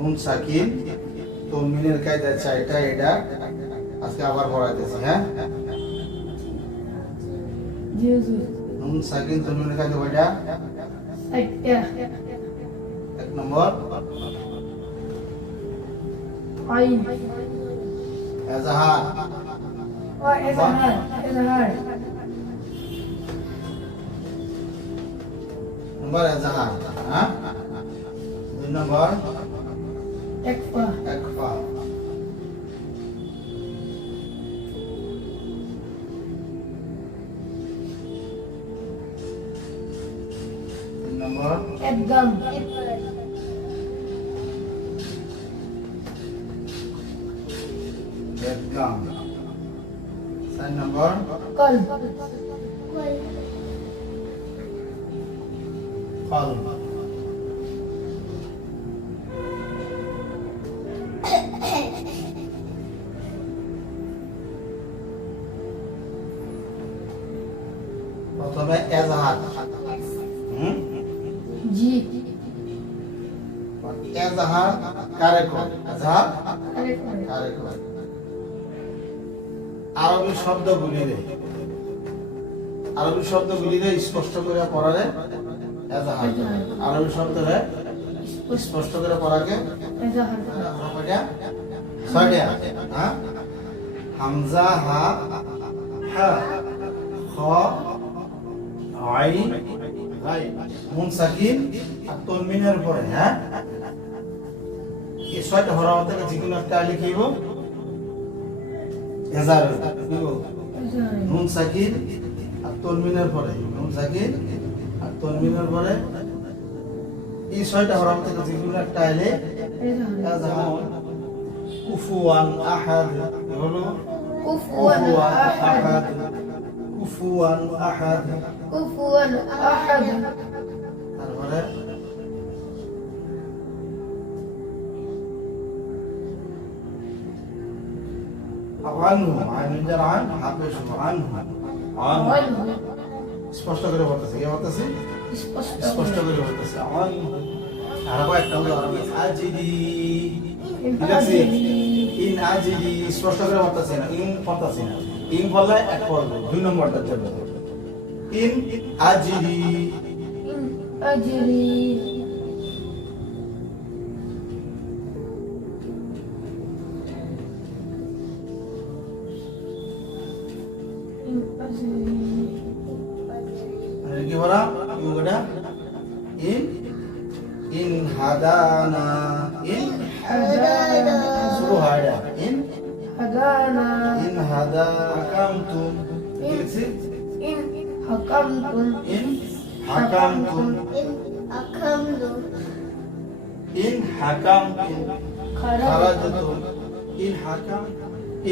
নুন সাকিন তনমিনের কায়দা চাইটা এটা। আজকে আবার পড়াইতেছি হ্যাঁ? নুন সাকিন তনমিনের কায়দা কয়টা? এক নম্বর। আইন। এজাহার। এজাহার এজাহার। নম্বর এজাহার হ্যাঁ? দুই নম্বর। Ekva. Ekva. Number? Edgam. Edgam. Sign number? Kalb. Kalb. Kalb. প্রথমে এজাহার। হুম? জি। এজাহার কারে কয়? এজাহার করে কারে আরবি শব্দগুলি রে। আরবি শব্দগুলি রে স্পষ্ট করে পড়ালে এজাহার। করে। আরবি শব্দ রে স্পষ্ট। করে পড়াকে এজাহার। ছয়টা হ্যাঁ? হামজা হা হা খ গাইন মুন সাকিন আর তনমিনের পরে হ্যাঁ? এই ছয়টা হরফ থেকে যে কোনো একটা লিখিব এজার লিখিব এজাহার নুন সাকিন আর তনমিনের পরে নুন সাকিন আর তনমিনের পরে এই ছয়টা হরফ থেকে যে কোনো একটা এলে যেমন কুফুয়ান আহাদ হলো কুফুয়ান আহাদ। কুফুয়ান আহাদ কুফুয়ান আহাদ তারপরে আনহু আইন যারা আন হাফেজ আনহু আনহু আনহু স্পষ্ট করে বলতেছে কি বলতেছে স্পষ্ট স্পষ্ট করে বলতেছে আনহু আর একটা উদাহরণ আছে আজিদি ইন ঠিক আছে আজিলি ইন আজিদি স্পষ্ট করে বলতেছে না ইন পড়তেছে না। ইন বললে এক পড়বে দুই নম্বরটা চলবে ইন কি বলা? কি বলা? ইন إن هدانا إن هدانا سبحان إن هدانا إن هدا حكمتم إن حكمتم إن حكمتم إن حكمتم إن حكمتم خرجتم إن حكم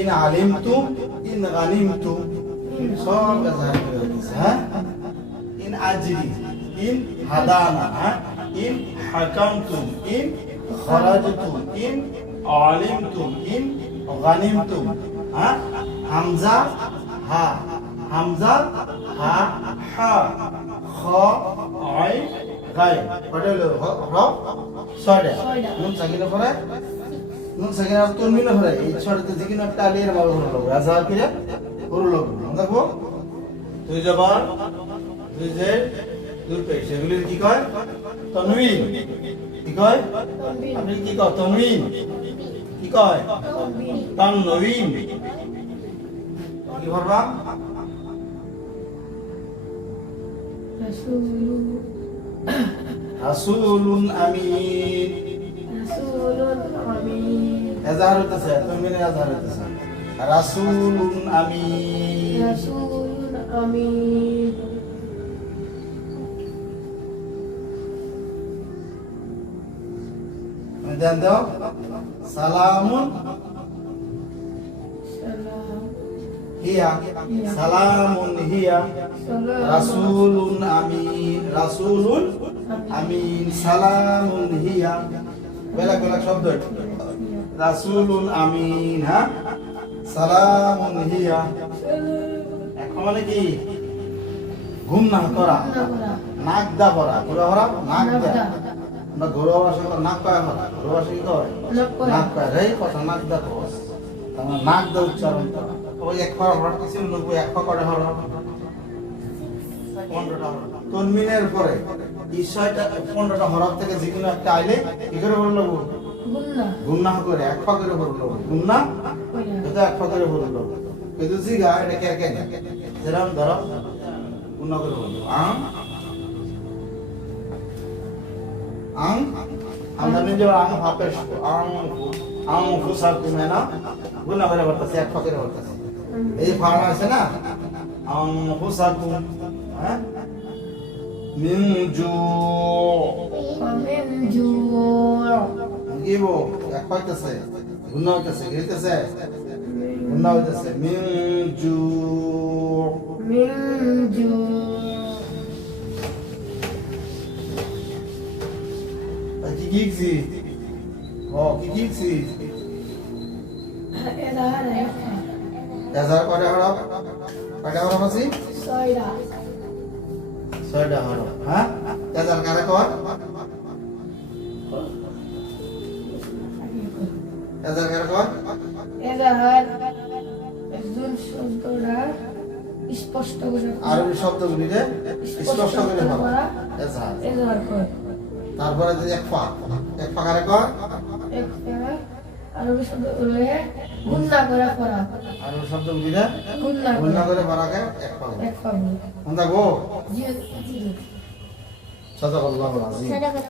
إن علمتم إن غنمتم صار ذلك ها إن أجري إن هدانا ها ইন হাকামতুম ইন খরাজতুম ইন আলিমতুম ইন গানিমতুম। হ্যাঁ? হামজা হা। হামজা হা হা। খ আই গাই। কটা হলো? হ- ছয়টা। নুন সাকিনে পরে নুন সাকিনে আর তনমিনে পরে এই ছয়টাতে যে কিনা একটা আলিয়ের মাল হলো। লোক রাজা কিরে হলো লোক দেখো দুই জবার দুই জে দুই পেশ। এগুলির কি কয়? তনমিন কি কয়? আপনি কি কয়? তনমিন কি কয়? তনবিন কি রাসূলু রাসূলুন আমিন। রাসূলুন আমিন এজাহার হইতেছে তনমিনের এজাহার হইতেছে। রাসূলুন আমিন। রাসূলুন আমিন। দেন দাও। সালামুন। সালাম হিয়া। সালামুন হিয়া। রাসূলুন আমিন। রাসূলুন আমিন। সালামুন হিয়া। বেলা বেলা শব্দ। রাসূলুন আমিন হ্যাঁ? সালামুন হিয়া। এখন মানে কি? ঘুম না করা। নাক দা পড়া পুরো হরা নাক দা। আমরা ঘরোয়া ভাষা নাক পায় হয় ঘরোয়া ভাষা কি কয় নাক পায়। রে কথা নাক দা তো তার নাক দা উচ্চারণ করা। ওই এক পা হঠাৎ কিছু লোক এক পা করে হলো হরফ। পরে এই পনেরোটা হরফ থেকে যে কোনো একটা আইলে কি করে বলল গুন্না। করে এক পা করে বলল গুন্না? এটা এক পা করে বলল। কিন্তু জিগা এটা কে কে যেরকম ধরো গুন্না করে বলল। আং আং আমরা নিজের আং হাতে আং আং ফুসা কুমে না গুণা করে বলতেছে এক ফকের বলতেছে এই ফার্ম আছে না আং ফুসা কুম হ্যাঁ মিন জু মিন জু গিবো এক হইতেছে গুণা হইতেছে গিতেছে গুণা হইতেছে মিন জু কিকছি ও কি কিকছি এজার করে হরব কয়টা হরব আছে ছয়টা ছয়টা হরব হ্যাঁ এজার কারে কর এজার কারে কর এজার একজন শব্দটা স্পষ্ট করে আর শব্দগুলি স্পষ্ট করে এজার এজার কর তারপরে যদি এক ফাঁক এক ফাঁকা রেখ আরবি শব্দ উল্লেখে গুন্না করে পড়া। আরবি শব্দ উল্লেখে গুন্না গুন্না করে পড়াকে এক পাবো এক পাবো গুন্না